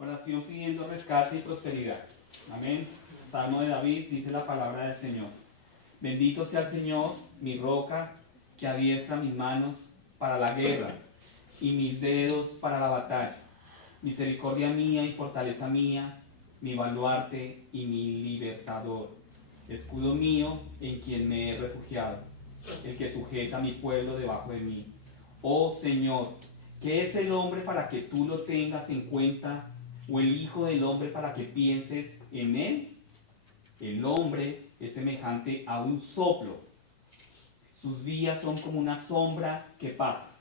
Oración pidiendo rescate y prosperidad. Amén. Salmo de David, dice la palabra del Señor. Bendito sea el Señor, mi roca, que adiestra mis manos para la guerra y mis dedos para la batalla. Misericordia mía y fortaleza mía, mi baluarte y mi libertador. Escudo mío en quien me he refugiado, el que sujeta a mi pueblo debajo de mí. Oh Señor, ¿qué es el hombre para que tú lo tengas en cuenta, o el hijo del hombre para que pienses en él? El hombre es semejante a un soplo. Sus días son como una sombra que pasa.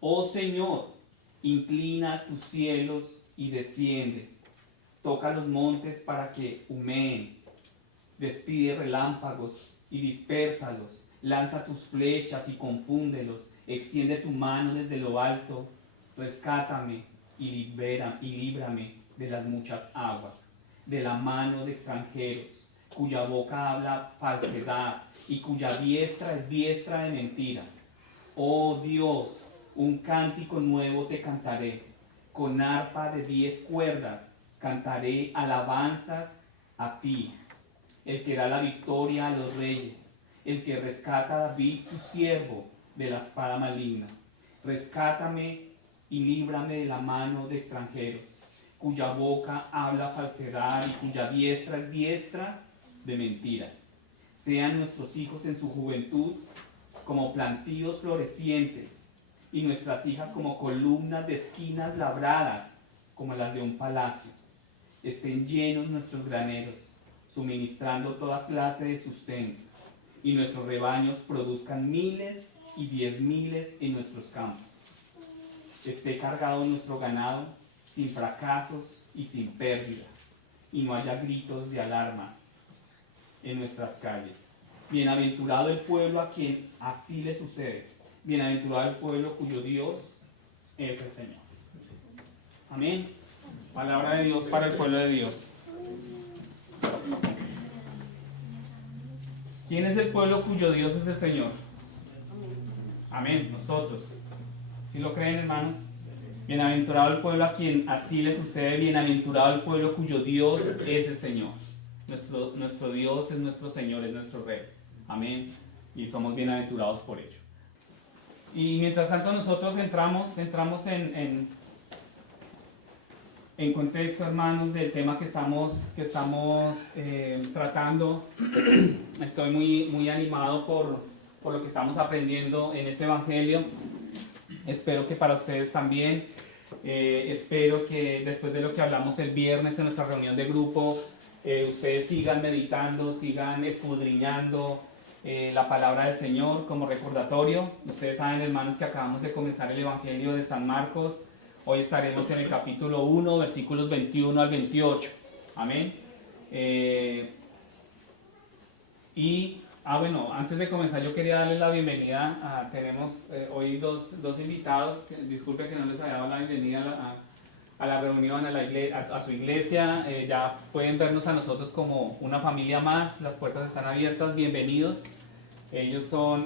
Oh Señor, inclina tus cielos y desciende. Toca los montes para que humeen. Despide relámpagos y dispérsalos. Lanza tus flechas y confúndelos. Extiende tu mano desde lo alto. Rescátame y líbrame de las muchas aguas, de la mano de extranjeros, cuya boca habla falsedad y cuya diestra es diestra de mentira. Oh Dios, un cántico nuevo te cantaré, con arpa de 10 cuerdas cantaré alabanzas a ti, el que da la victoria a los reyes, el que rescata a David su siervo de la espada maligna. Rescátame y líbrame de la mano de extranjeros, cuya boca habla falsedad y cuya diestra es diestra de mentira. Sean nuestros hijos en su juventud como plantíos florecientes, y nuestras hijas como columnas de esquinas labradas, como las de un palacio. Estén llenos nuestros graneros, suministrando toda clase de sustento, y nuestros rebaños produzcan miles y 10,000 en nuestros campos. Esté cargado nuestro ganado, sin fracasos y sin pérdida, y no haya gritos de alarma en nuestras calles. Bienaventurado el pueblo a quien así le sucede. Bienaventurado el pueblo cuyo Dios es el Señor. Amén. Palabra de Dios para el pueblo de Dios. ¿Quién es el pueblo cuyo Dios es el Señor? Amén. Nosotros. ¿Sí lo creen, hermanos? Bienaventurado el pueblo a quien así le sucede. Bienaventurado el pueblo cuyo Dios es el Señor. Nuestro Dios es nuestro Señor, es nuestro Rey. Amén. Y somos bienaventurados por ello. Y mientras tanto nosotros entramos en contexto, hermanos, del tema que estamos tratando. Estoy muy animado por lo que estamos aprendiendo en este Evangelio. Espero que para ustedes también. Espero que después de lo que hablamos el viernes en nuestra reunión de grupo, ustedes sigan meditando, sigan escudriñando la palabra del Señor como recordatorio. Ustedes saben, hermanos, que acabamos de comenzar el Evangelio de San Marcos. Hoy estaremos en el capítulo 1, versículos 21 al 28. Amén. Bueno, antes de comenzar yo quería darles la bienvenida. Tenemos hoy dos invitados. Disculpe que no les haya dado la bienvenida a la reunión, a su iglesia. Ya pueden vernos a nosotros como una familia más. Las puertas están abiertas. Bienvenidos. Ellos son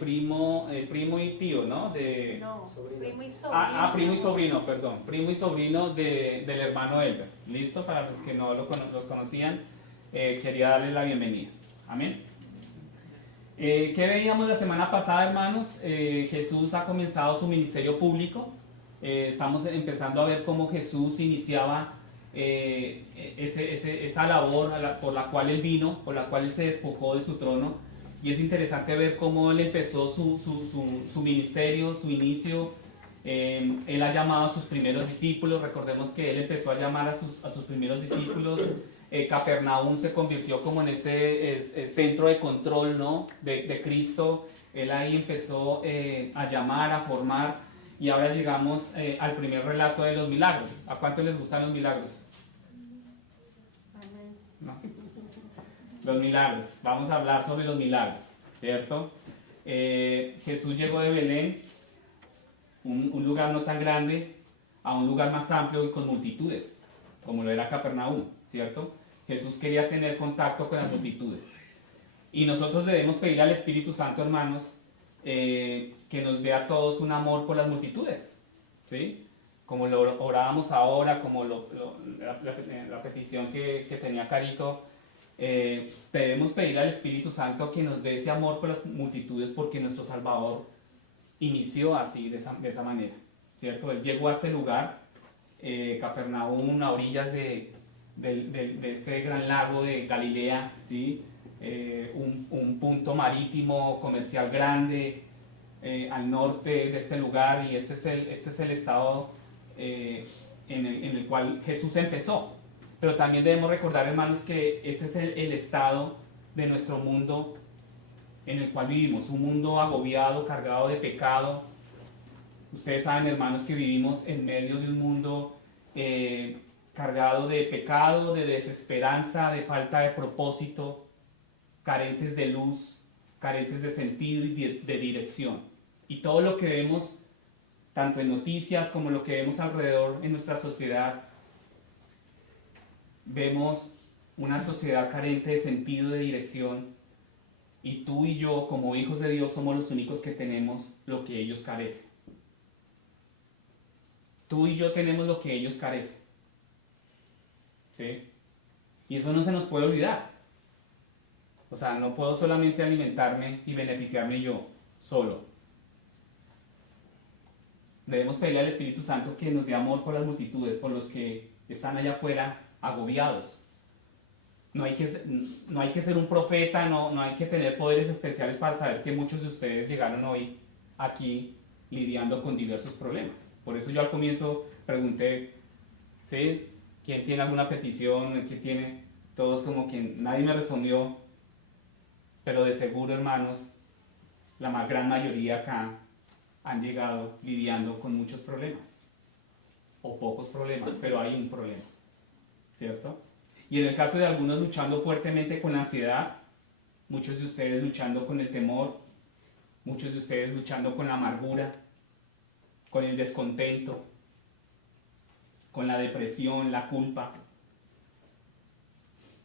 primo y tío, ¿no? No, primo y sobrino. Primo y sobrino, perdón. Primo y sobrino del hermano Elber. ¿Listo? Para los que no los conocían, quería darles la bienvenida. Amén. ¿Qué veíamos la semana pasada, hermanos? Jesús ha comenzado su ministerio público. Estamos empezando a ver cómo Jesús iniciaba esa labor por la cual Él vino, por la cual Él se despojó de su trono. Y es interesante ver cómo Él empezó su ministerio, su inicio. Él ha llamado a sus primeros discípulos. Recordemos que Él empezó a llamar a sus primeros discípulos. Capernaum se convirtió como en ese centro de control, ¿no? de Cristo. Él ahí empezó a llamar, a formar, y ahora llegamos al primer relato de los milagros. ¿A cuántos les gustan los milagros? ¿No? Los milagros. Vamos a hablar sobre los milagros, ¿cierto? Jesús llegó de Belén, un lugar no tan grande, a un lugar más amplio y con multitudes, como lo era Capernaum, ¿cierto? Jesús quería tener contacto con las multitudes. Y nosotros debemos pedir al Espíritu Santo, hermanos, que nos dé a todos un amor por las multitudes, ¿sí? como lo orábamos ahora, como la petición que tenía Carito, debemos pedir al Espíritu Santo que nos dé ese amor por las multitudes, porque nuestro Salvador inició así, de esa manera, ¿cierto? Él llegó a este lugar, Capernaum, a orillas de este gran lago de Galilea, ¿sí? Un punto marítimo comercial grande al norte de este lugar, y este es el estado en el cual Jesús empezó. Pero también debemos recordar, hermanos, que ese es el estado de nuestro mundo en el cual vivimos, un mundo agobiado, cargado de pecado. Ustedes saben, hermanos, que vivimos en medio de un mundo cargado de pecado, de desesperanza, de falta de propósito, carentes de luz, carentes de sentido y de dirección. Y todo lo que vemos, tanto en noticias como lo que vemos alrededor en nuestra sociedad, vemos una sociedad carente de sentido, de dirección, y tú y yo, como hijos de Dios, somos los únicos que tenemos lo que ellos carecen. Tú y yo tenemos lo que ellos carecen. ¿Sí? Y eso no se nos puede olvidar. O sea, no puedo solamente alimentarme y beneficiarme yo solo. Debemos pedirle al Espíritu Santo que nos dé amor por las multitudes, por los que están allá afuera agobiados. No hay que ser un profeta, no hay que tener poderes especiales para saber que muchos de ustedes llegaron hoy aquí lidiando con diversos problemas. Por eso yo al comienzo pregunté, ¿sí? ¿Quién tiene alguna petición? ¿Quién tiene? Todos como que nadie me respondió, pero de seguro, hermanos, la gran mayoría acá han llegado lidiando con muchos problemas, o pocos problemas, pero hay un problema, ¿cierto? Y en el caso de algunos luchando fuertemente con la ansiedad, muchos de ustedes luchando con el temor, muchos de ustedes luchando con la amargura, con el descontento, con la depresión, la culpa.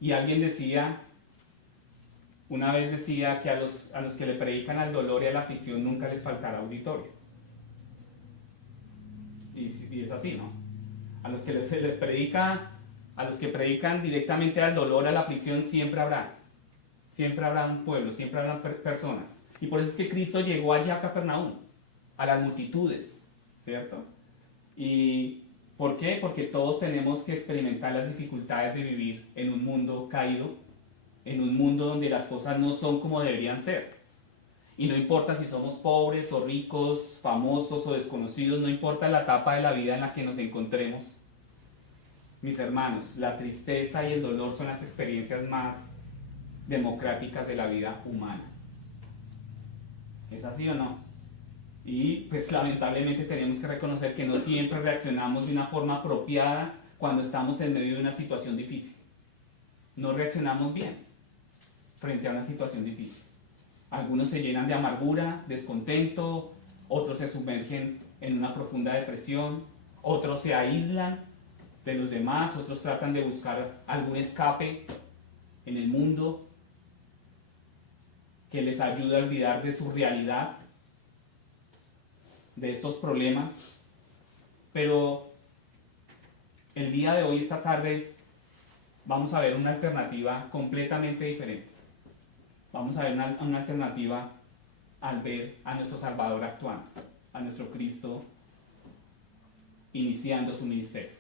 Y alguien decía, una vez decía que a los que le predican al dolor y a la aflicción nunca les faltará auditorio. Y es así, ¿no? A los que les predica, a los que predican directamente al dolor, a la aflicción, siempre habrá un pueblo, siempre habrá personas. Y por eso es que Cristo llegó allá a Capernaum, a las multitudes, ¿cierto? ¿Y por qué? Porque todos tenemos que experimentar las dificultades de vivir en un mundo caído, en un mundo donde las cosas no son como deberían ser. Y no importa si somos pobres o ricos, famosos o desconocidos, no importa la etapa de la vida en la que nos encontremos. Mis hermanos, la tristeza y el dolor son las experiencias más democráticas de la vida humana. ¿Es así o no? Y pues lamentablemente tenemos que reconocer que no siempre reaccionamos de una forma apropiada cuando estamos en medio de una situación difícil. No reaccionamos bien frente a una situación difícil. Algunos se llenan de amargura, descontento, otros se sumergen en una profunda depresión, otros se aíslan de los demás, otros tratan de buscar algún escape en el mundo que les ayude a olvidar de su realidad, de estos problemas. Pero el día de hoy, esta tarde, vamos a ver una alternativa completamente diferente. Vamos a ver una alternativa al ver a nuestro Salvador actuando, a nuestro Cristo iniciando su ministerio.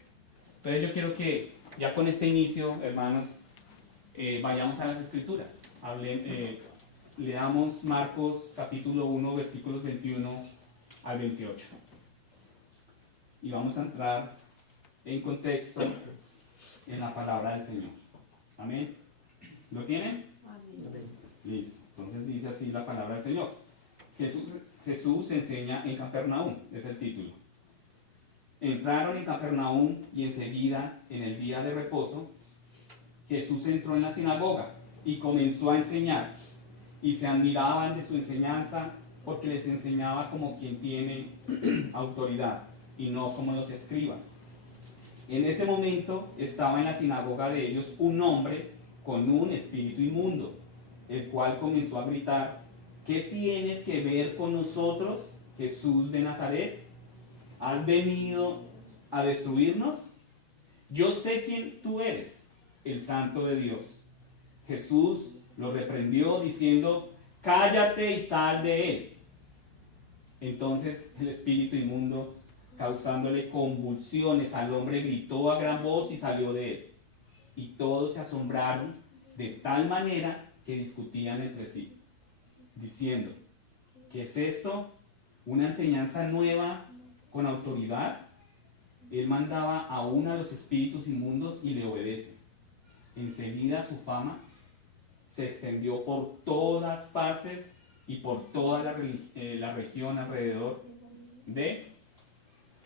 Entonces yo quiero que ya con este inicio, hermanos, vayamos a las Escrituras. Leamos Marcos capítulo 1, versículos 21 al 28. Y vamos a entrar en contexto en la palabra del Señor. Amén. ¿Lo tienen? Amén. Listo. Entonces dice así la palabra del Señor. Jesús enseña en Capernaum, es el título. Entraron en Capernaum y enseguida, en el día de reposo, Jesús entró en la sinagoga y comenzó a enseñar. Y se admiraban de su enseñanza porque les enseñaba como quien tiene autoridad y no como los escribas. En ese momento estaba en la sinagoga de ellos un hombre con un espíritu inmundo, el cual comenzó a gritar: ¿qué tienes que ver con nosotros, Jesús de Nazaret? ¿Has venido a destruirnos? Yo sé quién tú eres, el Santo de Dios. Jesús lo reprendió diciendo, cállate y sal de él. Entonces el espíritu inmundo, causándole convulsiones al hombre, gritó a gran voz y salió de él. Y todos se asombraron de tal manera que discutían entre sí, diciendo, ¿qué es esto? ¿Una enseñanza nueva con autoridad? Él mandaba aún a los espíritus inmundos y le obedecen. Enseguida su fama se extendió por todas partes y por toda la región alrededor de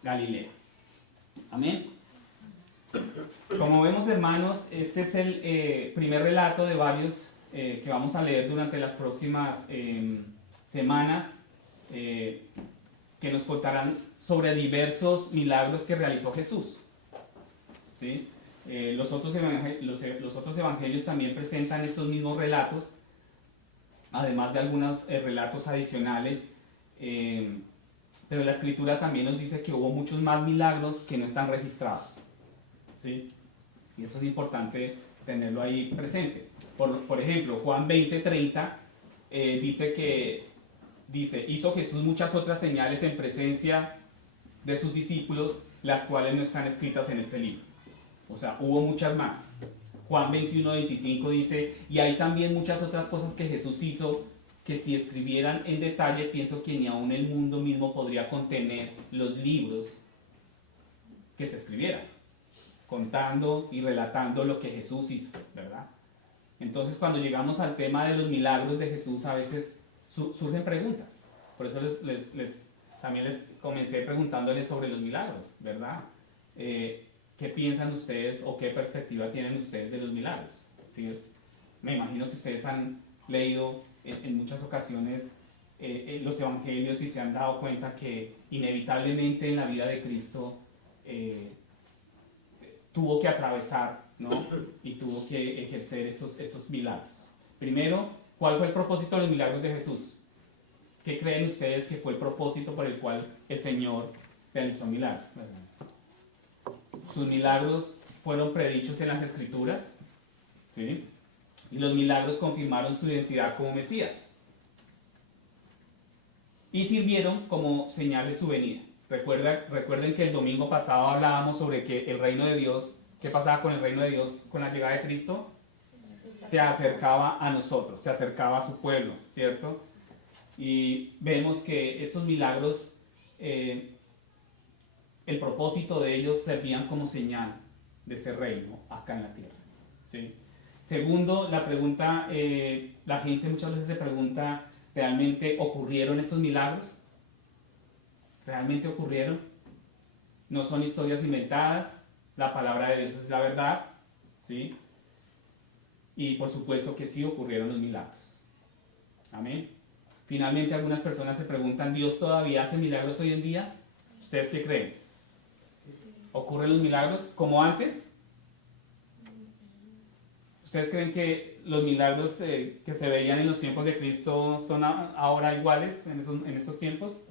Galilea. Amén. Como vemos, hermanos, este es el primer relato de varios que vamos a leer durante las próximas semanas, que nos contarán sobre diversos milagros que realizó Jesús. ¿Sí? Los otros evangelios también presentan estos mismos relatos, además de algunos relatos adicionales, pero la Escritura también nos dice que hubo muchos más milagros que no están registrados. ¿Sí? Y eso es importante tenerlo ahí presente. Por ejemplo, Juan 20:30 dice, hizo Jesús muchas otras señales en presencia de sus discípulos, las cuales no están escritas en este libro. O sea, hubo muchas más. Juan 21:25 dice, y hay también muchas otras cosas que Jesús hizo, que si escribieran en detalle, pienso que ni aún el mundo mismo podría contener los libros que se escribieran, contando y relatando lo que Jesús hizo, ¿verdad? Entonces, cuando llegamos al tema de los milagros de Jesús, a veces surgen preguntas. Por eso también les comencé preguntándoles sobre los milagros, ¿verdad? ¿Qué piensan ustedes o qué perspectiva tienen ustedes de los milagros? ¿Sí? Me imagino que ustedes han leído en muchas ocasiones los evangelios y se han dado cuenta que inevitablemente en la vida de Cristo tuvo que atravesar, ¿no? Y tuvo que ejercer estos milagros. Primero, ¿cuál fue el propósito de los milagros de Jesús? ¿Qué creen ustedes que fue el propósito por el cual el Señor realizó milagros? Sus milagros fueron predichos en las Escrituras, ¿sí? Y los milagros confirmaron su identidad como Mesías. Y sirvieron como señal de su venida. Recuerden que el domingo pasado hablábamos sobre que el reino de Dios, ¿qué pasaba con el reino de Dios con la llegada de Cristo? Se acercaba a nosotros, se acercaba a su pueblo, ¿cierto? Y vemos que estos milagros, el propósito de ellos servían como señal de ese reino acá en la tierra, ¿sí? Segundo, la pregunta, la gente muchas veces se pregunta, ¿realmente ocurrieron estos milagros? ¿Realmente ocurrieron? No son historias inventadas, la palabra de Dios es la verdad, ¿sí? Y por supuesto que sí ocurrieron los milagros. Amén. Finalmente, algunas personas se preguntan, ¿Dios todavía hace milagros hoy en día? ¿Ustedes qué creen? ¿Ocurren los milagros como antes? ¿Ustedes creen que los milagros que se veían en los tiempos de Cristo son ahora iguales en estos tiempos?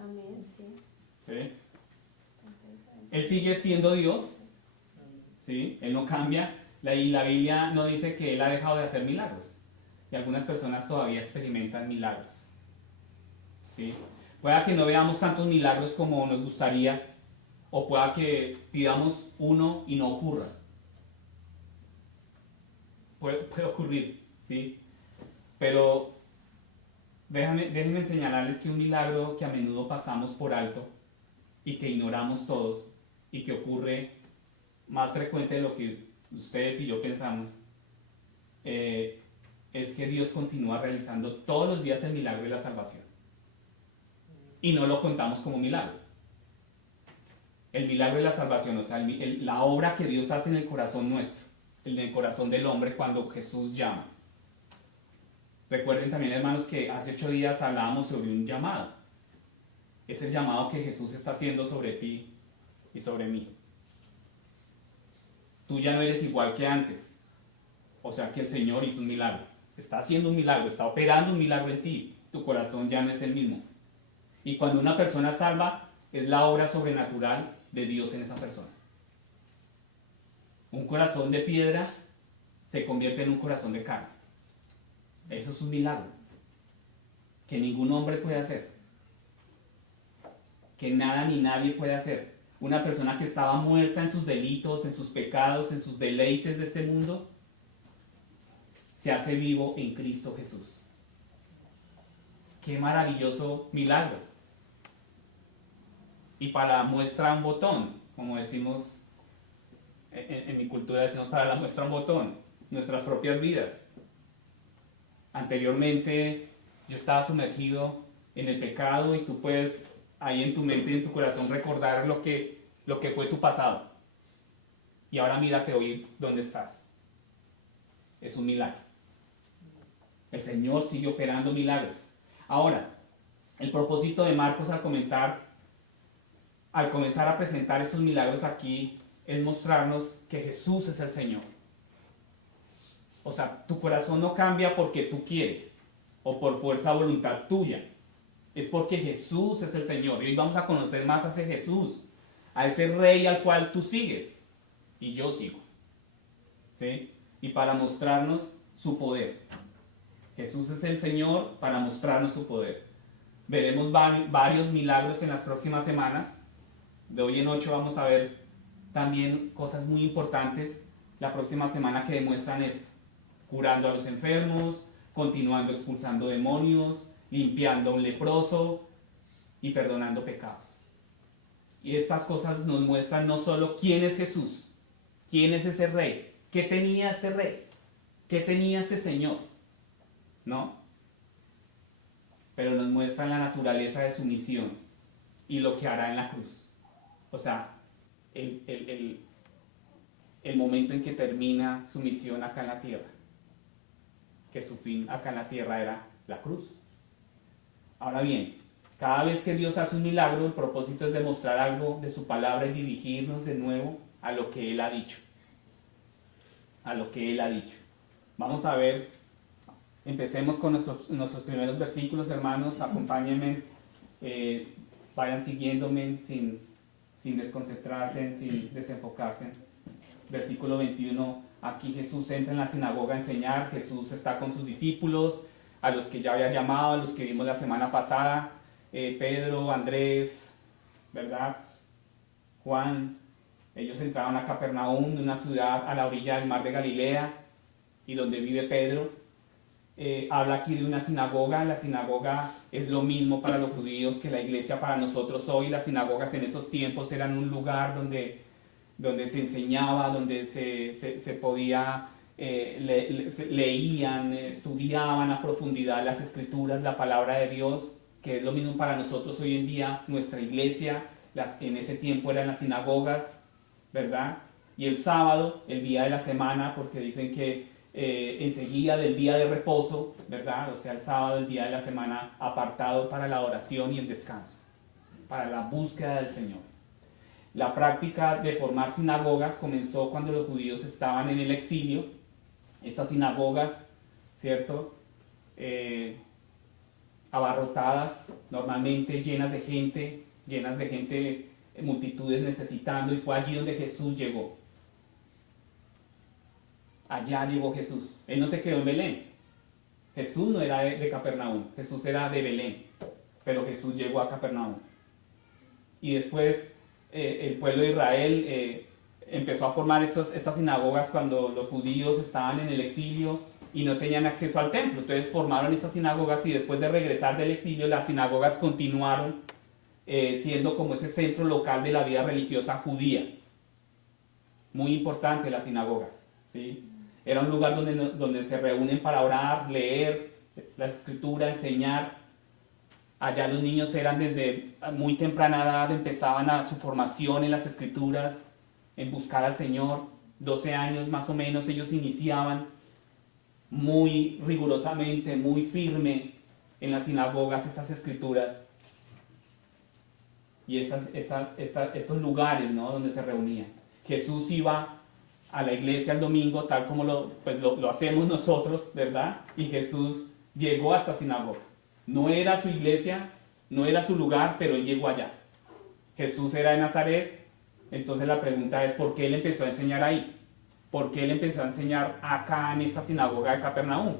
Amén, sí. ¿Sí? Él sigue siendo Dios, ¿sí? Él no cambia, y la Biblia no dice que Él ha dejado de hacer milagros. Y algunas personas todavía experimentan milagros, ¿sí? Pueda que no veamos tantos milagros como nos gustaría, o pueda que pidamos uno y no ocurra. Puede ocurrir, ¿sí? Pero déjenme señalarles que un milagro que a menudo pasamos por alto y que ignoramos todos y que ocurre más frecuente de lo que ustedes y yo pensamos, es que Dios continúa realizando todos los días el milagro de la salvación. Y no lo contamos como milagro. El milagro de la salvación, o sea, la obra que Dios hace en el corazón nuestro, en el corazón del hombre cuando Jesús llama. Recuerden también, hermanos, que hace 8 días hablábamos sobre un llamado. Es el llamado que Jesús está haciendo sobre ti y sobre mí. Tú ya no eres igual que antes. O sea que el Señor hizo un milagro. Está haciendo un milagro, está operando un milagro en ti. Tu corazón ya no es el mismo. Y cuando una persona salva, es la obra sobrenatural de Dios en esa persona. Un corazón de piedra se convierte en un corazón de carne. Eso es un milagro que ningún hombre puede hacer, que nada ni nadie puede hacer. Una persona que estaba muerta en sus delitos, en sus pecados, en sus deleites de este mundo, se hace vivo en Cristo Jesús. Qué maravilloso milagro. Y para muestra un botón, como decimos en mi cultura, decimos para la muestra un botón, nuestras propias vidas. Anteriormente yo estaba sumergido en el pecado y tú puedes ahí en tu mente y en tu corazón recordar lo que fue tu pasado. Y ahora mírate hoy dónde estás. Es un milagro. El Señor sigue operando milagros. Ahora, el propósito de Marcos al comenzar a presentar esos milagros aquí, es mostrarnos que Jesús es el Señor. O sea, tu corazón no cambia porque tú quieres o por fuerza o voluntad tuya. Es porque Jesús es el Señor. Y hoy vamos a conocer más a ese Jesús, a ese Rey al cual tú sigues y yo sigo. ¿Sí? Y para mostrarnos su poder. Jesús es el Señor para mostrarnos su poder. Veremos varios milagros en las próximas semanas. De hoy en 8 vamos a ver también cosas muy importantes la próxima semana que demuestran esto. Curando a los enfermos, continuando expulsando demonios, limpiando a un leproso y perdonando pecados. Y estas cosas nos muestran no solo quién es Jesús, quién es ese Rey, qué tenía ese Rey, qué tenía ese Señor, ¿no? Pero nos muestran la naturaleza de su misión y lo que hará en la cruz. O sea, el momento en que termina su misión acá en la tierra, que su fin acá en la tierra era la cruz. Ahora bien, cada vez que Dios hace un milagro, el propósito es demostrar algo de su palabra y dirigirnos de nuevo a lo que Él ha dicho. A lo que Él ha dicho. Vamos a ver, empecemos con nuestros primeros versículos, hermanos, acompáñenme, vayan siguiéndome sin desconcentrarse, sin desenfocarse. Versículo 21, aquí Jesús entra en la sinagoga a enseñar, Jesús está con sus discípulos, a los que ya había llamado, a los que vimos la semana pasada, Pedro, Andrés, ¿verdad? Juan, ellos entraron a Capernaum, una ciudad a la orilla del mar de Galilea, y donde vive Pedro. Habla aquí de una sinagoga. La sinagoga es lo mismo para los judíos que la iglesia para nosotros hoy. Las sinagogas en esos tiempos eran un lugar donde se enseñaba, donde se podía, leían, estudiaban a profundidad las escrituras, la palabra de Dios, que es lo mismo para nosotros hoy en día. Nuestra iglesia, en ese tiempo eran las sinagogas, ¿verdad? Y el sábado, el día de la semana, porque dicen que enseguida del día de reposo, ¿verdad? O sea, el sábado, el día de la semana, apartado para la oración y el descanso, para la búsqueda del Señor. La práctica de formar sinagogas comenzó cuando los judíos estaban en el exilio. Estas sinagogas, ¿cierto? Abarrotadas, normalmente llenas de gente, multitudes necesitando, y fue allí donde Jesús llegó. Allá llegó Jesús. Él no se quedó en Belén. Jesús no era de Capernaum, Jesús era de Belén, pero Jesús llegó a Capernaum. Y después el pueblo de Israel empezó a formar estas sinagogas cuando los judíos estaban en el exilio y no tenían acceso al templo. Entonces formaron estas sinagogas, y después de regresar del exilio, las sinagogas continuaron siendo como ese centro local de la vida religiosa judía. Muy importante las sinagogas, ¿sí? Era un lugar donde se reúnen para orar, leer la escritura, enseñar. Allá los niños eran desde muy temprana edad, empezaban su formación en las escrituras, en buscar al Señor. 12 años más o menos ellos iniciaban muy rigurosamente, muy firme en las sinagogas estas escrituras y estos lugares, ¿no?, donde se reunían. Jesús iba a la iglesia el domingo, tal como lo hacemos nosotros, ¿verdad? Y Jesús llegó a esta sinagoga. No era su iglesia, no era su lugar, pero él llegó allá. Jesús era de Nazaret, Entonces la pregunta es, ¿por qué él empezó a enseñar ahí? ¿Por qué él empezó a enseñar acá en esta sinagoga de Capernaum?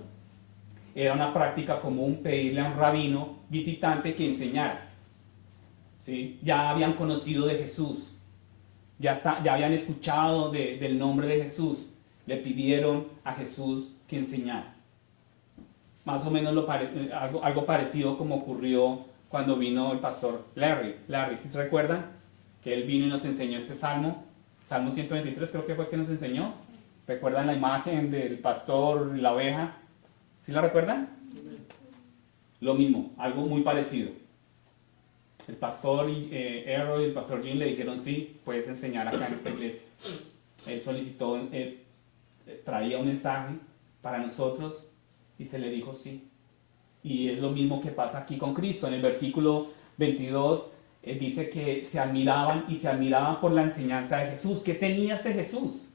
Era una práctica común pedirle a un rabino visitante que enseñara. ¿Sí? Ya habían conocido de Jesús, ya habían escuchado del nombre de Jesús, le pidieron a Jesús que enseñara. Más o menos algo parecido como ocurrió cuando vino el pastor Larry. Larry, ¿sí se recuerdan? Que él vino y nos enseñó este salmo, Salmo 123 creo que fue que nos enseñó. ¿Recuerdan la imagen del pastor y la oveja? ¿Sí la recuerdan? Lo mismo, algo muy parecido. El pastor Errol y el pastor Jim le dijeron, sí, puedes enseñar acá en esta iglesia. Él solicitó, traía un mensaje para nosotros y se le dijo sí. Y es lo mismo que pasa aquí con Cristo. En el versículo 22 dice que se admiraban y se admiraban por la enseñanza de Jesús. ¿Qué tenía este Jesús?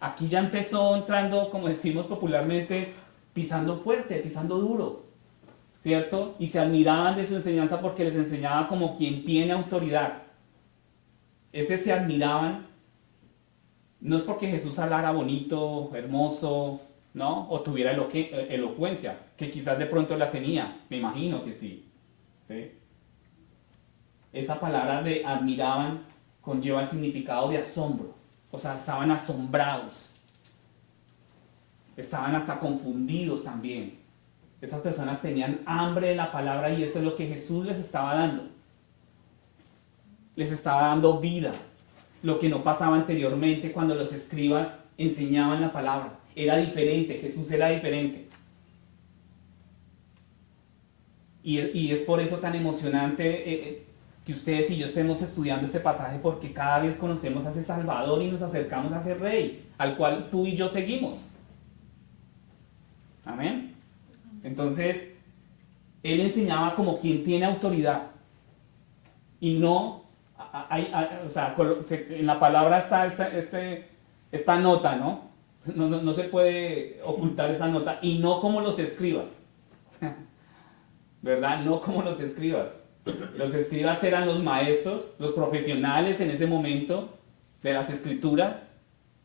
Aquí ya empezó entrando, como decimos popularmente, pisando fuerte, pisando duro, ¿cierto? Y se admiraban de su enseñanza porque les enseñaba como quien tiene autoridad. Ese se admiraban, no es porque Jesús hablara bonito, hermoso, ¿no? O tuviera elocuencia, que quizás de pronto la tenía, me imagino que sí, ¿sí? Esa palabra de admiraban conlleva el significado de asombro, o sea, estaban asombrados, estaban hasta confundidos también. Esas personas tenían hambre de la palabra y eso es lo que Jesús les estaba dando. Les estaba dando vida, lo que no pasaba anteriormente cuando los escribas enseñaban la palabra. Era diferente, Jesús era diferente. Y es por eso tan emocionante que ustedes y yo estemos estudiando este pasaje, porque cada vez conocemos a ese Salvador y nos acercamos a ese Rey, al cual tú y yo seguimos. Amén. Entonces, él enseñaba como quien tiene autoridad. Y no, o sea, en la palabra está esta nota, ¿no? No se puede ocultar esa nota. Y no como los escribas. ¿Verdad? No como los escribas. Los escribas eran los maestros, los profesionales en ese momento de las escrituras,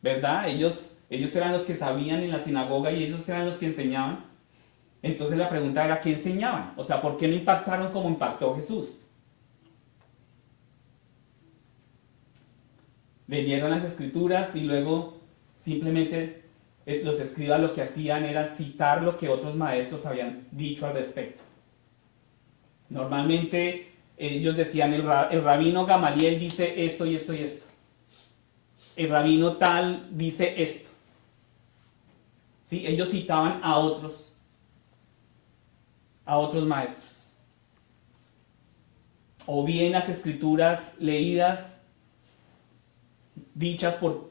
¿verdad? Ellos eran los que sabían en la sinagoga y ellos eran los que enseñaban. Entonces la pregunta era, ¿qué enseñaban? O sea, ¿por qué no impactaron como impactó Jesús? Leyeron las escrituras y luego simplemente los escribas lo que hacían era citar lo que otros maestros habían dicho al respecto. Normalmente ellos decían, el rabino Gamaliel dice esto y esto y esto. El rabino tal dice esto. ¿Sí? Ellos citaban a otros maestros. O bien las escrituras leídas, dichas por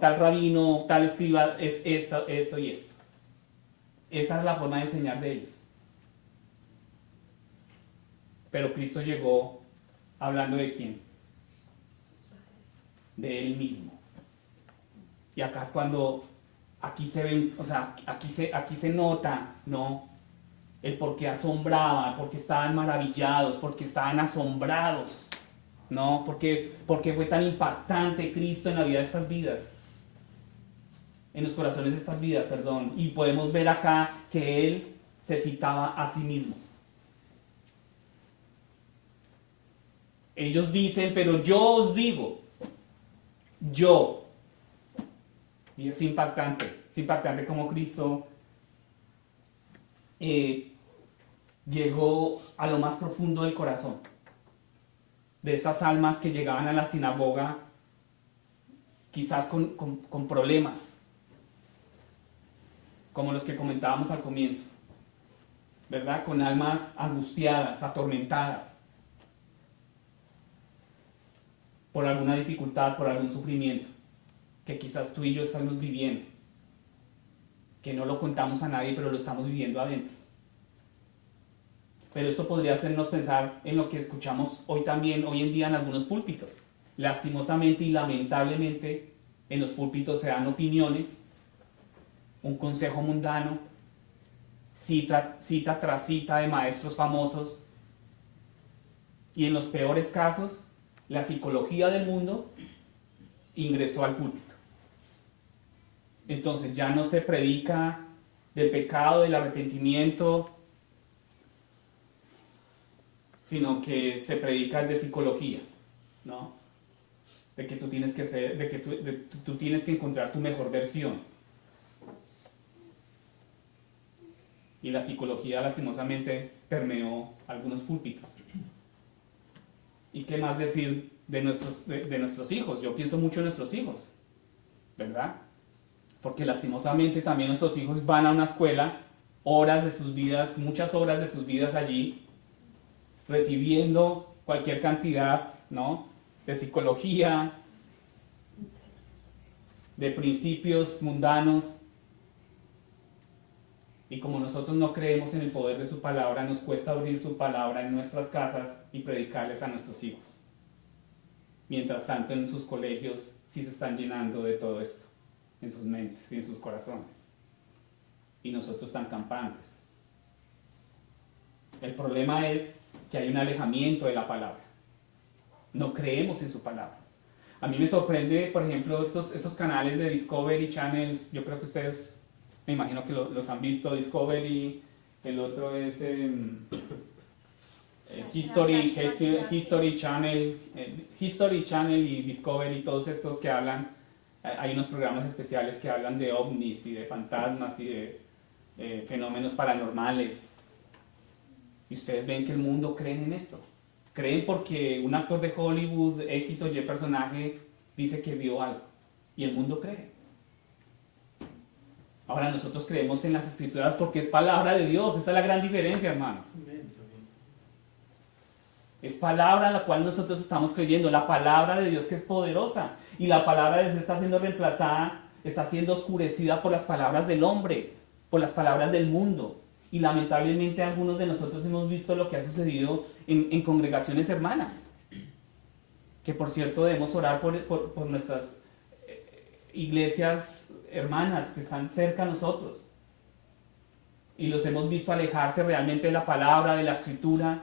tal rabino, tal escriba, es esto y esto. Esa es la forma de enseñar de ellos. Pero Cristo llegó hablando ¿de quién? De Él mismo. Y acá es cuando, aquí se ven, o sea, aquí se nota, ¿no? El por qué asombraba, porque estaban maravillados, porque estaban asombrados, ¿no? Porque fue tan impactante Cristo en la vida de estas vidas, en los corazones de estas vidas, perdón. Y podemos ver acá que Él se citaba a sí mismo. Ellos dicen, pero yo os digo, yo. Y es impactante como Cristo llegó a lo más profundo del corazón de estas almas que llegaban a la sinagoga quizás con problemas, como los que comentábamos al comienzo, ¿verdad? Con almas angustiadas, atormentadas por alguna dificultad, por algún sufrimiento que quizás tú y yo estamos viviendo, que no lo contamos a nadie, pero lo estamos viviendo adentro. Pero esto podría hacernos pensar en lo que escuchamos hoy en día en algunos púlpitos. Lastimosamente y lamentablemente en los púlpitos se dan opiniones, un consejo mundano, cita tras cita de maestros famosos, y en los peores casos la psicología del mundo ingresó al púlpito. Entonces ya no se predica del pecado, del arrepentimiento, sino que se predica de psicología, ¿no? De que tú tienes que ser, de que tú tienes que encontrar tu mejor versión. Y la psicología lastimosamente permeó algunos púlpitos. ¿Y qué más decir de nuestros hijos? Yo pienso mucho en nuestros hijos, ¿verdad? Porque lastimosamente también nuestros hijos van a una escuela, horas de sus vidas, muchas horas de sus vidas allí, recibiendo cualquier cantidad, ¿no?, de psicología, de principios mundanos. Y como nosotros no creemos en el poder de su palabra, nos cuesta abrir su palabra en nuestras casas y predicarles a nuestros hijos. Mientras tanto, en sus colegios sí se están llenando de todo esto, en sus mentes y en sus corazones. Y nosotros tan campantes. El problema es que hay un alejamiento de la palabra. No creemos en su palabra. A mí me sorprende, por ejemplo, estos canales de Discovery Channel. Yo creo que ustedes, me imagino que los han visto. Discovery, el otro es History Channel, History Channel y Discovery, todos estos que hablan. Hay unos programas especiales que hablan de ovnis y de fantasmas y de fenómenos paranormales. Y ustedes ven que el mundo cree en esto. Creen porque un actor de Hollywood, X o Y personaje, dice que vio algo. Y el mundo cree. Ahora nosotros creemos en las Escrituras porque es palabra de Dios. Esa es la gran diferencia, hermanos. Es palabra a la cual nosotros estamos creyendo. La palabra de Dios que es poderosa. Y la palabra de Dios está siendo reemplazada, está siendo oscurecida por las palabras del hombre, por las palabras del mundo. Y lamentablemente algunos de nosotros hemos visto lo que ha sucedido en congregaciones hermanas. Que por cierto debemos orar por nuestras iglesias hermanas que están cerca a nosotros. Y los hemos visto alejarse realmente de la palabra, de la escritura.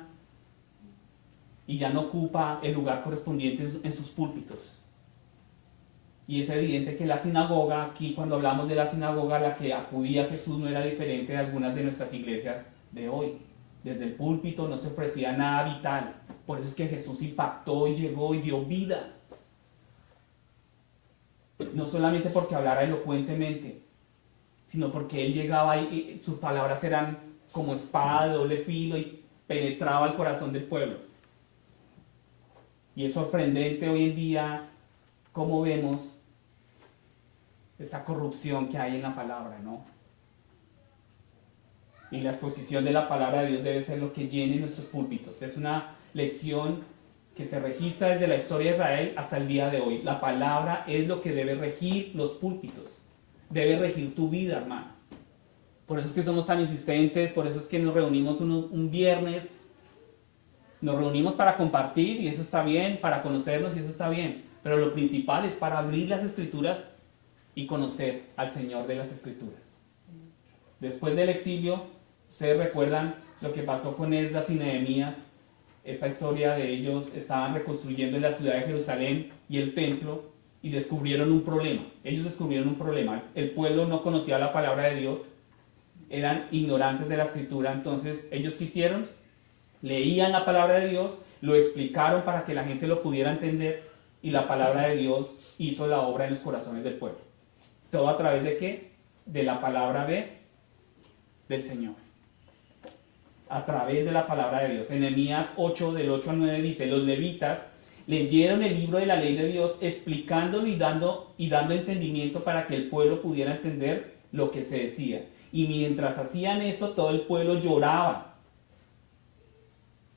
Y ya no ocupa el lugar correspondiente en sus púlpitos. Y es evidente que la sinagoga, aquí cuando hablamos de la sinagoga a la que acudía Jesús, no era diferente de algunas de nuestras iglesias de hoy. Desde el púlpito no se ofrecía nada vital. Por eso es que Jesús impactó y llegó y dio vida. No solamente porque hablara elocuentemente, sino porque Él llegaba y sus palabras eran como espada de doble filo y penetraba el corazón del pueblo. Y es sorprendente hoy en día cómo vemos esta corrupción que hay en la palabra, ¿no? Y la exposición de la palabra de Dios debe ser lo que llene nuestros púlpitos. Es una lección que se registra desde la historia de Israel hasta el día de hoy. La palabra es lo que debe regir los púlpitos. Debe regir tu vida, hermano. Por eso es que somos tan insistentes, por eso es que nos reunimos un viernes. Nos reunimos para compartir y eso está bien, para conocernos y eso está bien. Pero lo principal es para abrir las Escrituras y conocer al Señor de las Escrituras. Después del exilio, ustedes recuerdan lo que pasó con Esdras y Nehemías. Esta historia de ellos estaban reconstruyendo en la ciudad de Jerusalén y el templo y descubrieron un problema. Ellos descubrieron un problema. El pueblo no conocía la palabra de Dios, eran ignorantes de la Escritura. Entonces ellos quisieron, leían la palabra de Dios, lo explicaron para que la gente lo pudiera entender y la palabra de Dios hizo la obra en los corazones del pueblo. ¿Todo a través de qué? De la palabra del Señor. A través de la palabra de Dios. En Nehemías 8, del 8 al 9 dice: los levitas leyeron el libro de la ley de Dios, explicándolo y dando entendimiento para que el pueblo pudiera entender lo que se decía. Y mientras hacían eso, todo el pueblo lloraba.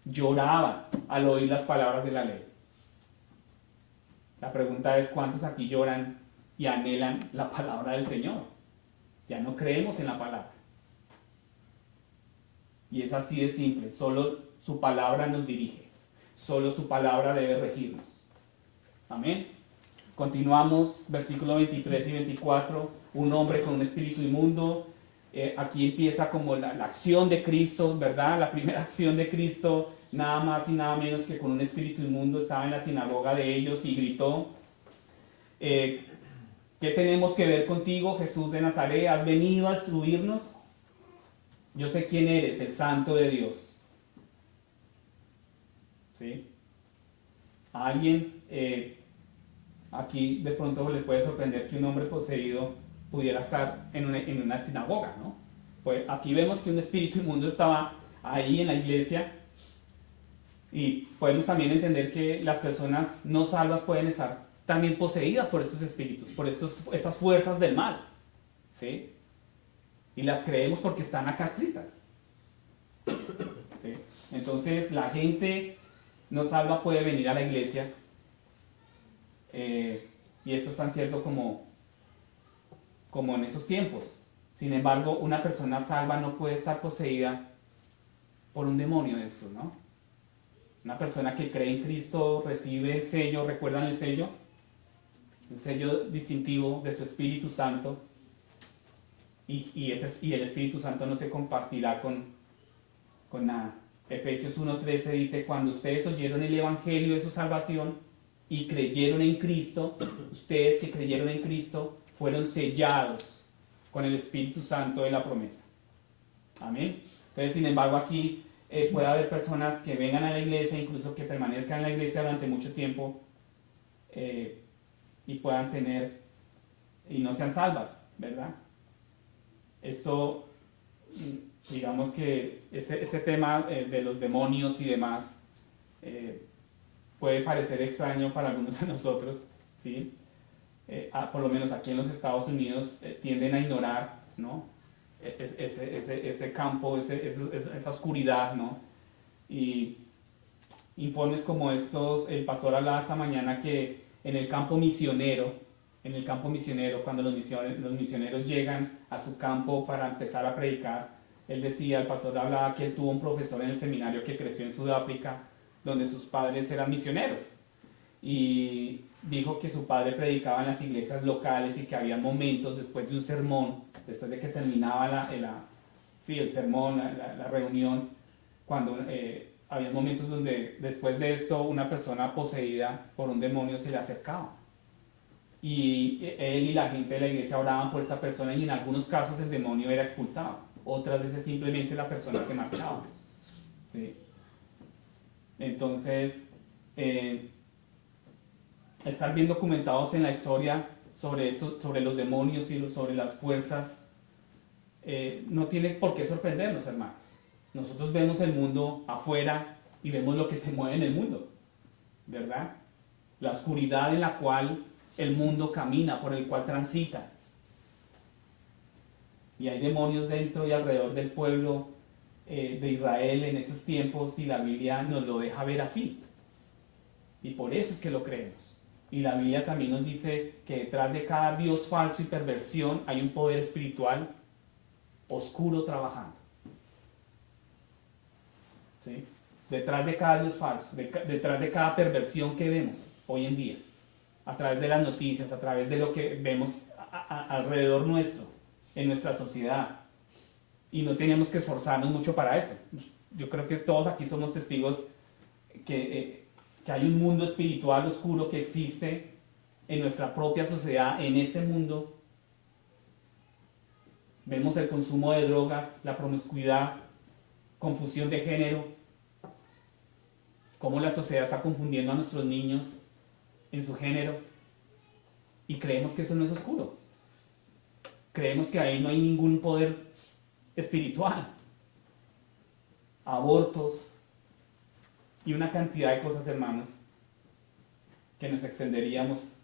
Lloraba al oír las palabras de la ley. La pregunta es: ¿cuántos aquí lloran y anhelan la palabra del Señor? Ya no creemos en la palabra. Y es así de simple. Solo su palabra nos dirige. Solo su palabra debe regirnos. Amén. Continuamos, versículos 23 y 24. Un hombre con un espíritu inmundo Aquí empieza como la acción de Cristo, ¿verdad? La primera acción de Cristo, nada más y nada menos que con un espíritu inmundo estaba en la sinagoga de ellos y gritó, ¿qué tenemos que ver contigo, Jesús de Nazaret? ¿Has venido a destruirnos? Yo sé quién eres, el Santo de Dios. ¿Sí? A alguien aquí de pronto le puede sorprender que un hombre poseído pudiera estar en una sinagoga, ¿no? Pues aquí vemos que un espíritu inmundo estaba ahí en la iglesia y podemos también entender que las personas no salvas pueden estar también poseídas por estos espíritus, por estas fuerzas del mal, ¿sí? Y las creemos porque están acá escritas, ¿sí? Entonces la gente no salva puede venir a la iglesia y esto es tan cierto como en esos tiempos. Sin embargo, una persona salva no puede estar poseída por un demonio de estos, ¿no? Una persona que cree en Cristo recibe el sello, ¿recuerdan el sello? El sello distintivo de su Espíritu Santo y el Espíritu Santo no te compartirá con nada. Efesios 1:13 dice, cuando ustedes oyeron el Evangelio de su salvación y creyeron en Cristo, ustedes que creyeron en Cristo fueron sellados con el Espíritu Santo de la promesa. Amén. Entonces, sin embargo, aquí puede haber personas que vengan a la iglesia, incluso que permanezcan en la iglesia durante mucho tiempo y puedan tener, y no sean salvas, ¿verdad? Esto, digamos que ese tema de los demonios y demás puede parecer extraño para algunos de nosotros, ¿sí? Por lo menos aquí en los Estados Unidos tienden a ignorar, ¿no? ese campo, esa oscuridad, ¿no? Y informes como estos, el pastor hablaba esta mañana que en el campo misionero, cuando los misioneros llegan a su campo para empezar a predicar, él decía, el pastor hablaba que él tuvo un profesor en el seminario que creció en Sudáfrica, donde sus padres eran misioneros. Y dijo que su padre predicaba en las iglesias locales y que había momentos después de un sermón, después de que terminaba el sermón, la reunión, cuando había momentos donde después de esto una persona poseída por un demonio se le acercaba. Y él y la gente de la iglesia oraban por esa persona y en algunos casos el demonio era expulsado, otras veces simplemente la persona se marchaba. ¿Sí? Entonces, estar bien documentados en la historia sobre eso, sobre los demonios y sobre las fuerzas, no tiene por qué sorprendernos, hermanos. Nosotros vemos el mundo afuera y vemos lo que se mueve en el mundo, ¿verdad? La oscuridad en la cual el mundo camina, por el cual transita. Y hay demonios dentro y alrededor del pueblo de Israel en esos tiempos y la Biblia nos lo deja ver así. Y por eso es que lo creemos. Y la Biblia también nos dice que detrás de cada dios falso y perversión hay un poder espiritual oscuro trabajando. ¿Sí? Detrás de cada dios falso, detrás de cada perversión que vemos hoy en día, a través de las noticias, a través de lo que vemos alrededor nuestro, en nuestra sociedad. Y no tenemos que esforzarnos mucho para eso. Yo creo que todos aquí somos testigos que hay un mundo espiritual oscuro que existe en nuestra propia sociedad, en este mundo. Vemos el consumo de drogas, la promiscuidad, confusión de género, cómo la sociedad está confundiendo a nuestros niños en su género, y creemos que eso no es oscuro. Creemos que ahí no hay ningún poder espiritual. Abortos y una cantidad de cosas, hermanos, que nos extenderíamos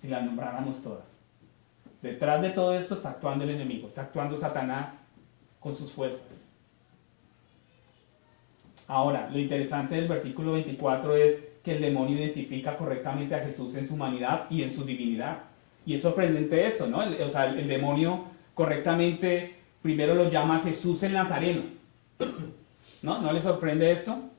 si las nombráramos todas. Detrás de todo esto está actuando el enemigo, está actuando Satanás con sus fuerzas. Ahora, lo interesante del versículo 24 es que el demonio identifica correctamente a Jesús en su humanidad y en su divinidad. Y es sorprendente eso, ¿no? El demonio correctamente primero lo llama Jesús el Nazareno. ¿No? ¿No le sorprende esto?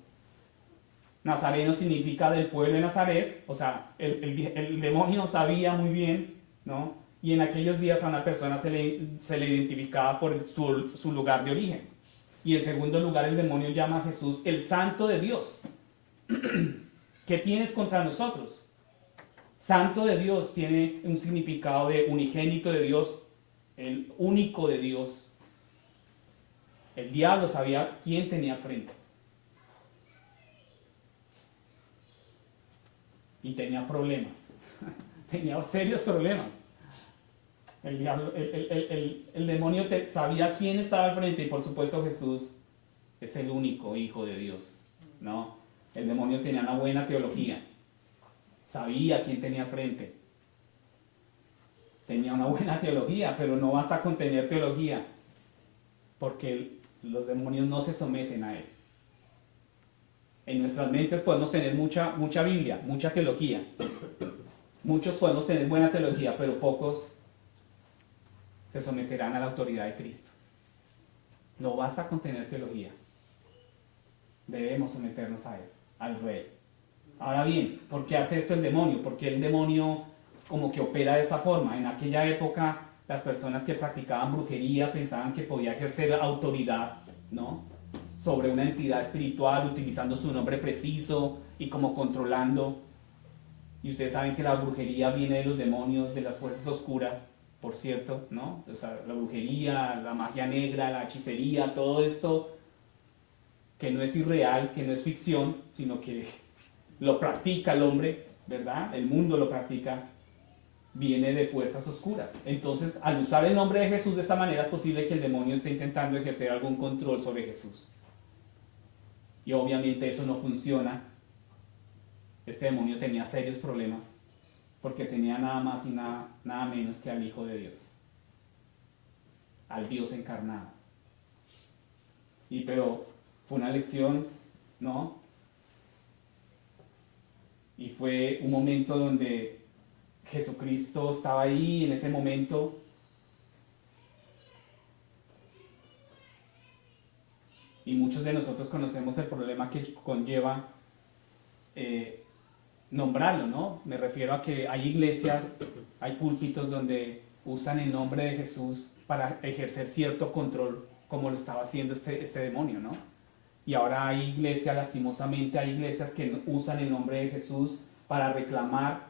Nazareno significa del pueblo de Nazaret. O sea, el demonio sabía muy bien, ¿no?, Y en aquellos días a una persona se le identificaba por su lugar de origen. Y en segundo lugar, el demonio llama a Jesús el Santo de Dios. ¿Qué tienes contra nosotros? Santo de Dios tiene un significado de unigénito de Dios, el único de Dios. El diablo sabía quién tenía frente. Y tenía problemas. Tenía serios problemas. El demonio sabía quién estaba al frente y por supuesto Jesús es el único hijo de Dios, ¿no? El demonio tenía una buena teología, sabía quién tenía al frente, tenía una buena teología, pero no basta con tener teología, porque los demonios no se someten a él. En nuestras mentes podemos tener mucha Biblia, mucha teología, muchos podemos tener buena teología, pero pocos se someterán a la autoridad de Cristo. No basta con tener teología. Debemos someternos a él, al Rey. Ahora bien, ¿por qué hace esto el demonio? ¿Por qué el demonio como que opera de esta forma? En aquella época, las personas que practicaban brujería pensaban que podía ejercer autoridad, ¿no?, sobre una entidad espiritual utilizando su nombre preciso y como controlando. Y ustedes saben que la brujería viene de los demonios, de las fuerzas oscuras, por cierto, ¿no? O sea, la brujería, la magia negra, la hechicería, todo esto que no es irreal, que no es ficción, sino que lo practica el hombre, ¿verdad? El mundo lo practica, viene de fuerzas oscuras. Entonces, al usar el nombre de Jesús de esta manera, es posible que el demonio esté intentando ejercer algún control sobre Jesús. Y obviamente eso no funciona. Este demonio tenía serios problemas, porque tenía nada más y nada menos que al Hijo de Dios, al Dios encarnado. Pero fue una lección, ¿no? Y fue un momento donde Jesucristo estaba ahí, en ese momento. Y muchos de nosotros conocemos el problema que conlleva nombrarlo, ¿no? Me refiero a que hay iglesias, hay púlpitos donde usan el nombre de Jesús para ejercer cierto control, como lo estaba haciendo este demonio, ¿no? Y ahora hay iglesias, lastimosamente, hay iglesias que usan el nombre de Jesús para reclamar,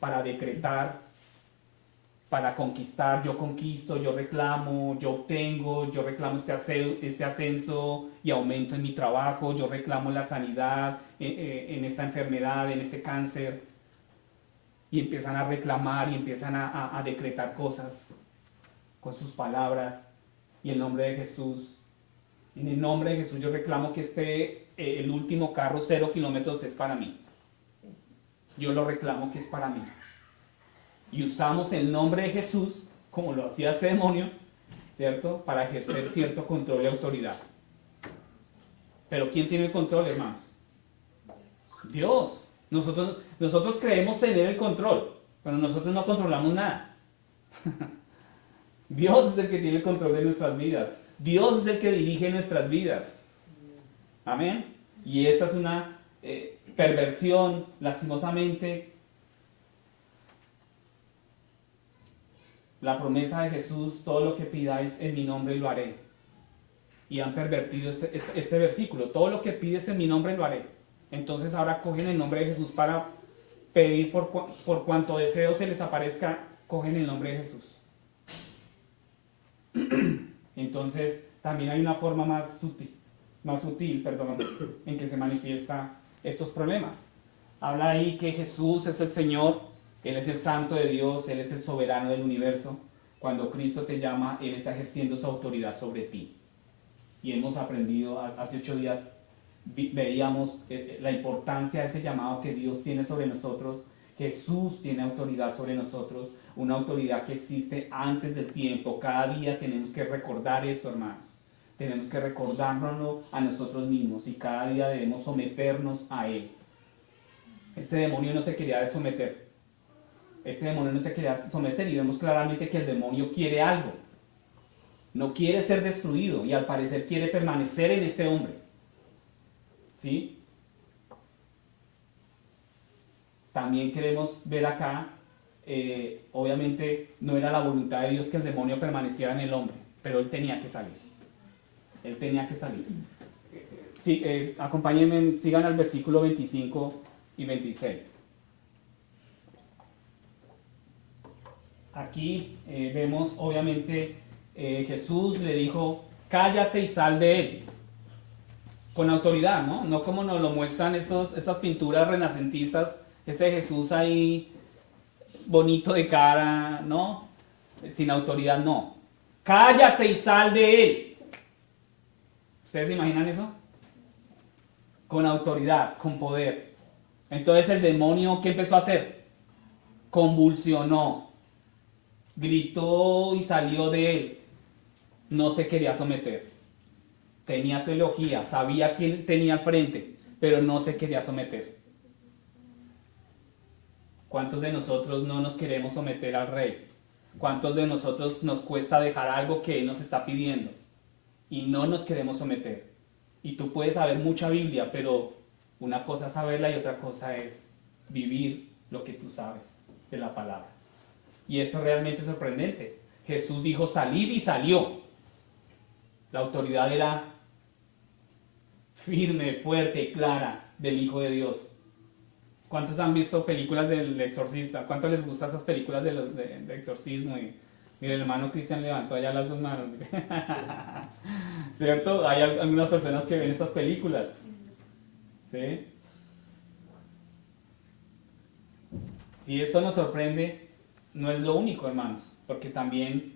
para decretar, para conquistar. Yo conquisto, yo reclamo, yo obtengo, yo reclamo este ascenso y aumento en mi trabajo, yo reclamo la sanidad en esta enfermedad, en este cáncer. Y empiezan a reclamar y empiezan a decretar cosas con sus palabras y el nombre de Jesús. En el nombre de Jesús yo reclamo que el último carro 0 kilómetros es para mí. Yo lo reclamo que es para mí. Y usamos el nombre de Jesús, como lo hacía este demonio, ¿cierto?, para ejercer cierto control y autoridad. Pero ¿quién tiene el control, hermanos? Dios. Nosotros creemos tener el control, pero nosotros no controlamos nada. Dios es el que tiene el control de nuestras vidas. Dios es el que dirige nuestras vidas. Amén. Y esta es una perversión, lastimosamente. La promesa de Jesús, todo lo que pidáis en mi nombre lo haré. Y han pervertido este versículo, todo lo que pides en mi nombre lo haré. Entonces ahora cogen el nombre de Jesús para pedir por cuanto deseo se les aparezca, cogen el nombre de Jesús. Entonces también hay una forma más sutil, en que se manifiesta estos problemas. Habla ahí que Jesús es el Señor, Él es el Santo de Dios, Él es el soberano del universo. Cuando Cristo te llama, Él está ejerciendo su autoridad sobre ti. Y hemos aprendido, hace 8 días veíamos la importancia de ese llamado que Dios tiene sobre nosotros. Jesús tiene autoridad sobre nosotros, una autoridad que existe antes del tiempo. Cada día tenemos que recordar esto, hermanos. Tenemos que recordárnoslo a nosotros mismos y cada día debemos someternos a Él. Este demonio no se quería someter. Y vemos claramente que el demonio quiere algo. No quiere ser destruido y al parecer quiere permanecer en este hombre. ¿Sí? También queremos ver acá obviamente no era la voluntad de Dios que el demonio permaneciera en el hombre, pero él tenía que salir. Él tenía que salir. Sí, acompáñenme, sigan al versículo 25 y 26. Aquí vemos, obviamente, Jesús le dijo, cállate y sal de él. Con autoridad, ¿no? No como nos lo muestran esas pinturas renacentistas, ese Jesús ahí bonito de cara, ¿no? Sin autoridad, no. Cállate y sal de él. ¿Ustedes se imaginan eso? Con autoridad, con poder. Entonces el demonio, ¿qué empezó a hacer? Convulsionó, gritó y salió de él. No se quería someter. Tenía teología, sabía quién tenía al frente, pero no se quería someter. ¿Cuántos de nosotros no nos queremos someter al rey? ¿Cuántos de nosotros nos cuesta dejar algo que él nos está pidiendo y no nos queremos someter? Y tú puedes saber mucha Biblia, pero una cosa es saberla y otra cosa es vivir lo que tú sabes de la palabra. Y eso realmente es sorprendente. Jesús dijo salid y salió. La autoridad era firme, fuerte, clara del Hijo de Dios. ¿Cuántos han visto películas del exorcista? ¿Cuántos les gustan esas películas de exorcismo? Y, mire, el hermano Cristian levantó allá las dos manos. ¿Cierto? Hay algunas personas que ven estas películas. ¿Sí? Si esto nos sorprende, no es lo único, hermanos, porque también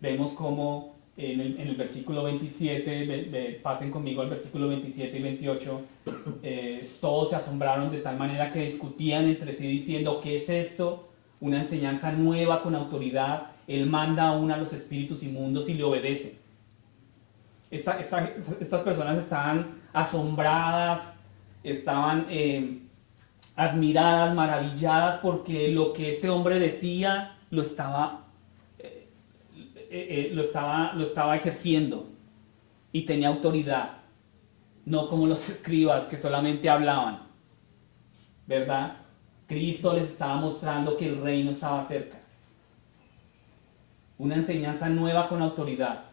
vemos cómo en el versículo 27, pasen conmigo al versículo 27 y 28, todos se asombraron de tal manera que discutían entre sí diciendo, ¿qué es esto? Una enseñanza nueva con autoridad. Él manda aún a los espíritus inmundos y le obedece. Estas personas estaban asombradas, estaban admiradas, maravilladas, porque lo que este hombre decía lo estaba ejerciendo y tenía autoridad, no como los escribas que solamente hablaban, ¿verdad? Cristo les estaba mostrando que el reino estaba cerca. Una enseñanza nueva con autoridad.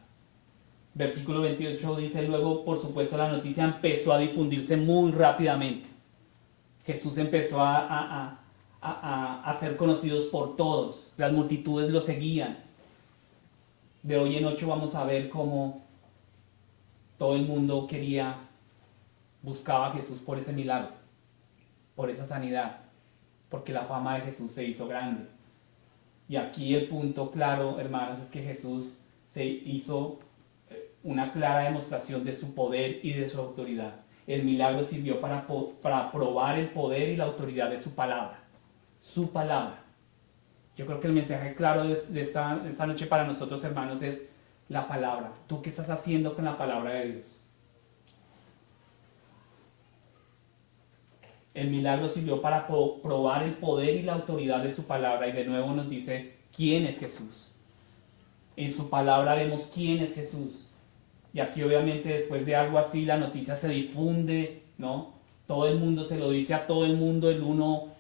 Versículo 28 dice, luego, por supuesto, la noticia empezó a difundirse muy rápidamente. Jesús empezó a ser conocidos por todos. Las multitudes lo seguían. De hoy en 8 vamos a ver cómo todo el mundo buscaba a Jesús por ese milagro, por esa sanidad, porque la fama de Jesús se hizo grande. Y aquí el punto claro, hermanos, es que Jesús se hizo una clara demostración de su poder y de su autoridad. El milagro sirvió para probar el poder y la autoridad de su palabra. Su palabra. Yo creo que el mensaje claro de esta noche para nosotros, hermanos, es la palabra. ¿Tú qué estás haciendo con la palabra de Dios? El milagro sirvió para probar el poder y la autoridad de su palabra, y de nuevo nos dice quién es Jesús. En su palabra vemos quién es Jesús. Y aquí obviamente después de algo así la noticia se difunde, ¿no? Todo el mundo se lo dice a todo el mundo, el uno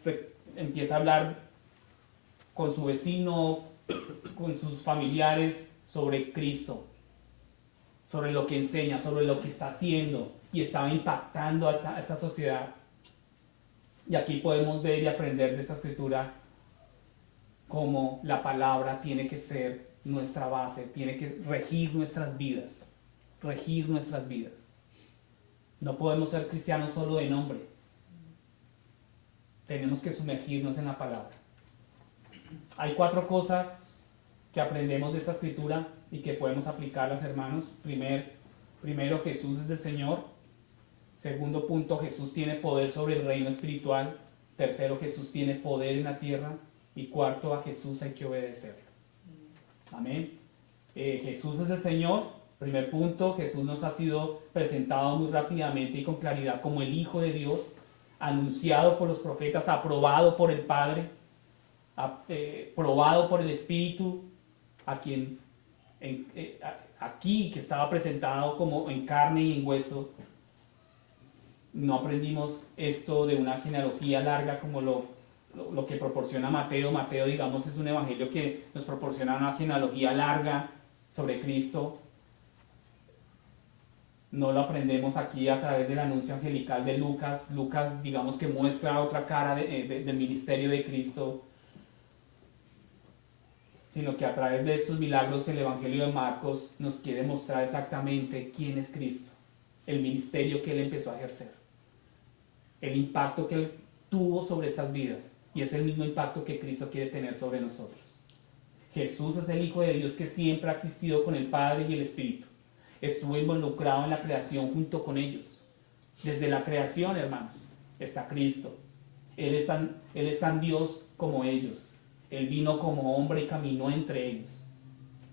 empieza a hablar con su vecino, con sus familiares sobre Cristo, sobre lo que enseña, sobre lo que está haciendo, y estaba impactando a esta sociedad. Y aquí podemos ver y aprender de esta escritura cómo la palabra tiene que ser nuestra base, tiene que regir nuestras vidas. Regir nuestras vidas. No podemos ser cristianos solo de nombre. Tenemos que sumergirnos en la palabra. Hay 4 cosas que aprendemos de esta escritura y que podemos aplicarlas, hermanos. Primero, Jesús es el Señor. Segundo punto, Jesús tiene poder sobre el reino espiritual. Tercero, Jesús tiene poder en la tierra. Y cuarto, a Jesús hay que obedecerle. Amén. Jesús es el Señor. Primer punto, Jesús nos ha sido presentado muy rápidamente y con claridad como el Hijo de Dios, anunciado por los profetas, aprobado por el Padre, probado por el Espíritu, a quien aquí que estaba presentado como en carne y en hueso. No aprendimos esto de una genealogía larga como lo lo que proporciona Mateo. Mateo, digamos, es un evangelio que nos proporciona una genealogía larga sobre Cristo. No lo aprendemos aquí a través del anuncio angelical de Lucas. Lucas, digamos que muestra otra cara del ministerio de Cristo, sino que a través de estos milagros el Evangelio de Marcos nos quiere mostrar exactamente quién es Cristo, el ministerio que Él empezó a ejercer, el impacto que Él tuvo sobre estas vidas, y es el mismo impacto que Cristo quiere tener sobre nosotros. Jesús es el Hijo de Dios que siempre ha existido con el Padre y el Espíritu. Estuvo involucrado en la creación junto con ellos. Desde la creación, hermanos, está Cristo. Él es tan Dios como ellos. Él vino como hombre y caminó entre ellos.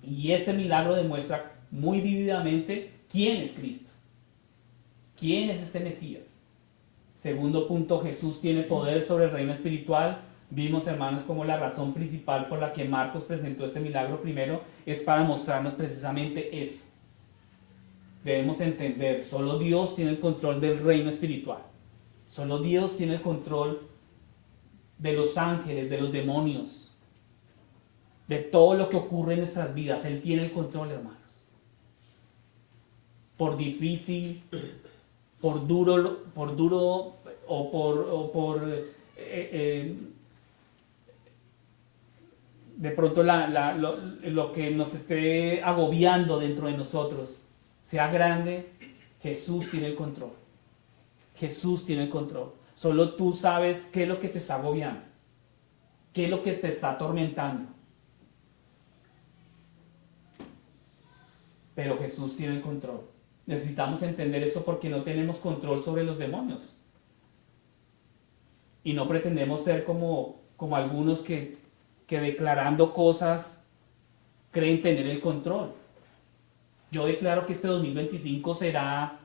Y este milagro demuestra muy vívidamente quién es Cristo. ¿Quién es este Mesías? Segundo punto, Jesús tiene poder sobre el reino espiritual. Vimos, hermanos, como la razón principal por la que Marcos presentó este milagro primero es para mostrarnos precisamente eso. Debemos entender, solo Dios tiene el control del reino espiritual. Solo Dios tiene el control de los ángeles, de los demonios, de todo lo que ocurre en nuestras vidas. Él tiene el control, hermanos. Por difícil, por duro o por de pronto lo que nos esté agobiando dentro de nosotros sea grande, Jesús tiene el control. Jesús tiene el control. Solo tú sabes qué es lo que te está agobiando, qué es lo que te está atormentando. Pero Jesús tiene el control. Necesitamos entender esto porque no tenemos control sobre los demonios. Y no pretendemos ser como algunos que declarando cosas creen tener el control. Yo declaro que este 2025 será,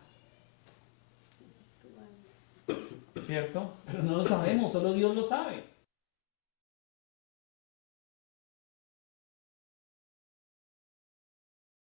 ¿cierto? Pero no lo sabemos, solo Dios lo sabe.